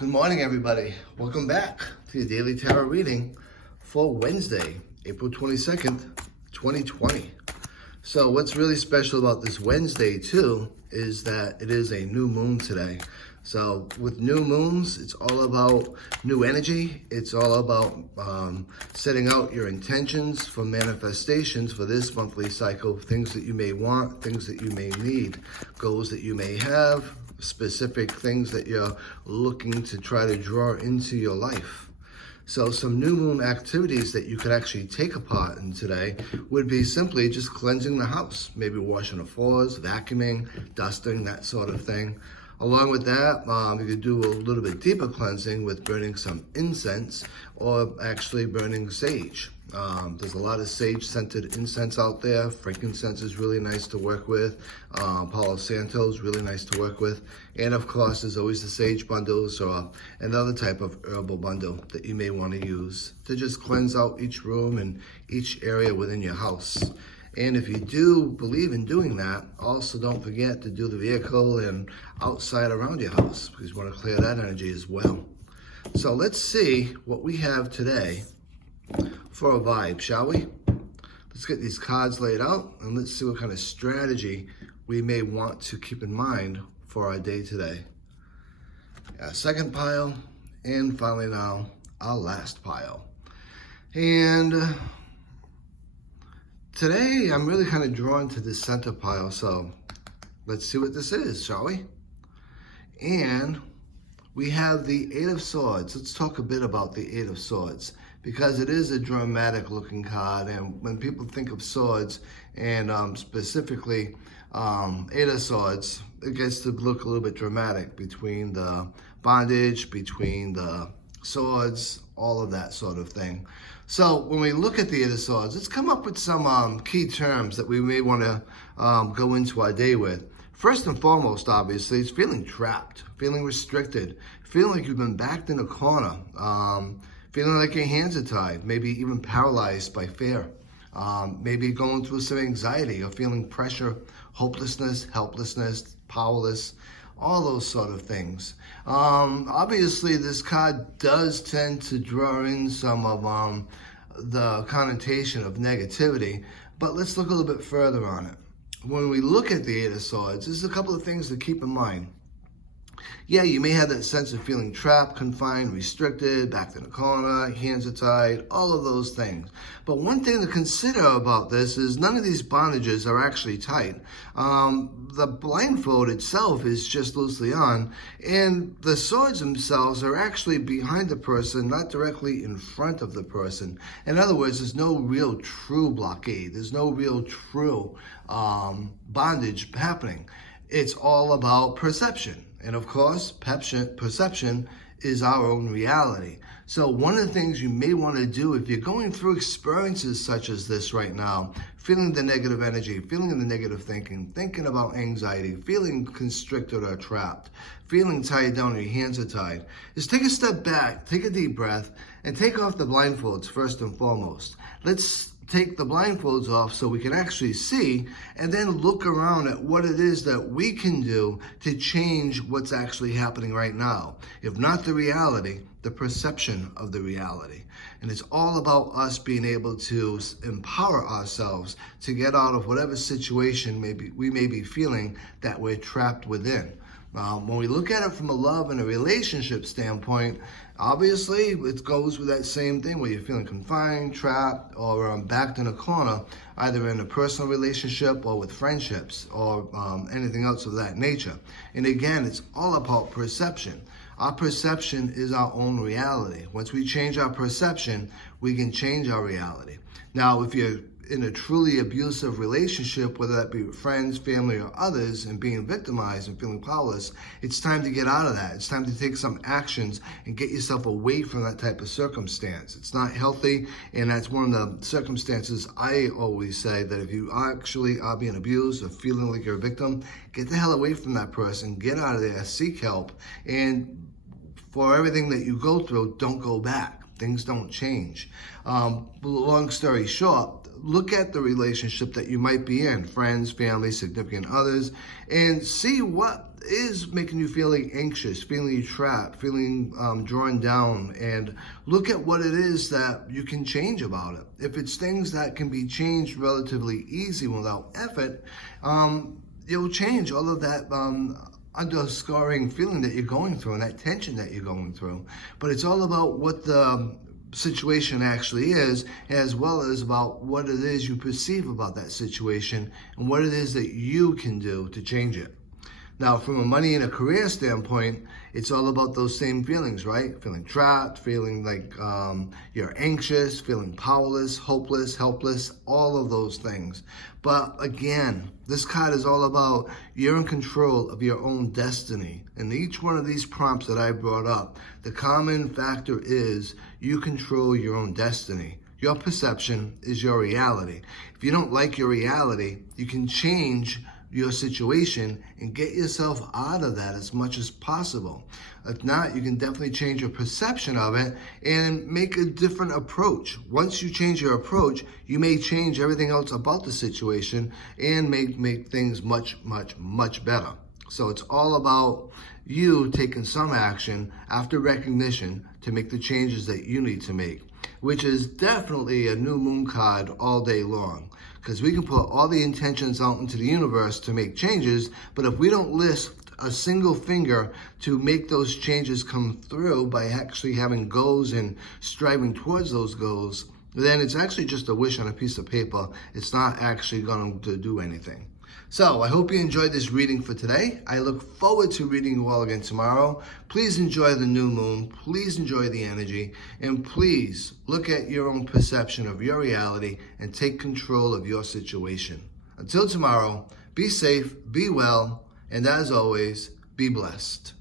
Good morning, everybody. Welcome back to your daily tarot reading for Wednesday, April 22nd, 2020. So what's really special about this Wednesday, too, is that it is a new moon today. So with new moons, it's all about new energy. It's all about setting out your intentions for manifestations for this monthly cycle, things that you may want, things that you may need, goals that you may have, specific things that you're looking to try to draw into your life. So some new moon activities that you could actually take a part in today would be simply just cleansing the house, maybe washing the floors, vacuuming, dusting, that sort of thing. Along with that, you could do a little bit deeper cleansing with burning some incense or actually burning sage. There's a lot of sage-scented incense out there. Frankincense is really nice to work with. Palo Santo is really nice to work with. And of course, there's always the sage bundles or another type of herbal bundle that you may want to use to just cleanse out each room and each area within your house. And if you do believe in doing that, also don't forget to do the vehicle and outside around your house, because you want to clear that energy as well. So let's see what we have today for a vibe, shall we? Let's get these cards laid out and let's see what kind of strategy we may want to keep in mind for our day today. Our second pile, and finally now, our last pile. And today, I'm really kind of drawn to this center pile, so let's see what this is, shall we? And we have the Eight of Swords. Let's talk a bit about the Eight of Swords, because it is a dramatic looking card, and when people think of swords, and specifically Eight of Swords, it gets to look a little bit dramatic between the bondage, between the swords, all of that sort of thing. So when we look at the Eight of Swords, let's come up with some key terms that we may want to go into our day with. First and foremost, obviously, is feeling trapped, feeling restricted, feeling like you've been backed in a corner, feeling like your hands are tied, maybe even paralyzed by fear, maybe going through some anxiety or feeling pressure, hopelessness, helplessness, powerless, all those sort of things. Obviously, this card does tend to draw in some of the connotation of negativity, but let's look a little bit further on it. When we look at the Eight of Swords, there's a couple of things to keep in mind. Yeah, you may have that sense of feeling trapped, confined, restricted, backed in a corner, hands are tied, all of those things. But one thing to consider about this is none of these bondages are actually tight. The blindfold itself is just loosely on, and the swords themselves are actually behind the person, not directly in front of the person. In other words, there's no real true blockade. There's no real true bondage happening. It's all about perception. And of course, perception is our own reality. So one of the things you may want to do if you're going through experiences such as this right now, feeling the negative energy, feeling the negative thinking, thinking about anxiety, feeling constricted or trapped, feeling tied down or your hands are tied, is take a step back, take a deep breath, and take off the blindfolds first and foremost. Let's take the blindfolds off so we can actually see, and then look around at what it is that we can do to change what's actually happening right now. If not the reality, the perception of the reality. And it's all about us being able to empower ourselves to get out of whatever situation we may be feeling that we're trapped within. When we look at it from a love and a relationship standpoint, obviously it goes with that same thing where you're feeling confined, trapped, or backed in a corner, either in a personal relationship or with friendships or anything else of that nature. And again, it's all about perception. Our perception is our own reality. Once we change our perception, we can change our reality. Now, if you're in a truly abusive relationship, whether that be with friends, family, or others, and being victimized and feeling powerless, it's time to get out of that. It's time to take some actions and get yourself away from that type of circumstance. It's not healthy, and that's one of the circumstances I always say that if you actually are being abused or feeling like you're a victim, get the hell away from that person, get out of there, seek help, and for everything that you go through, don't go back. Things don't change. Long story short, look at the relationship that you might be in, friends, family, significant others, and see what is making you feeling anxious, feeling trapped, feeling drawn down, and look at what it is that you can change about it. If it's things that can be changed relatively easy without effort, you'll change all of that underscoring feeling that you're going through and that tension that you're going through. But it's all about what the situation actually is, as well as about what it is you perceive about that situation and what it is that you can do to change it. Now, from a money and a career standpoint, it's all about those same feelings, right? Feeling trapped, feeling like you're anxious, feeling powerless, hopeless, helpless, all of those things. But again, this card is all about you're in control of your own destiny. And each one of these prompts that I brought up, the common factor is you control your own destiny. Your perception is your reality. If you don't like your reality, you can change your situation and get yourself out of that as much as possible. If not, you can definitely change your perception of it and make a different approach. Once you change your approach, you may change everything else about the situation and make things much, much, much better. So it's all about you taking some action after recognition to make the changes that you need to make, which is definitely a new moon card all day long. Because we can put all the intentions out into the universe to make changes, but if we don't lift a single finger to make those changes come through by actually having goals and striving towards those goals, then it's actually just a wish on a piece of paper. It's not actually going to do anything. So I hope you enjoyed this reading for today. I look forward to reading you all again tomorrow. Please enjoy the new moon. Please enjoy the energy. And please look at your own perception of your reality and take control of your situation. Until tomorrow, be safe, be well, and as always, be blessed.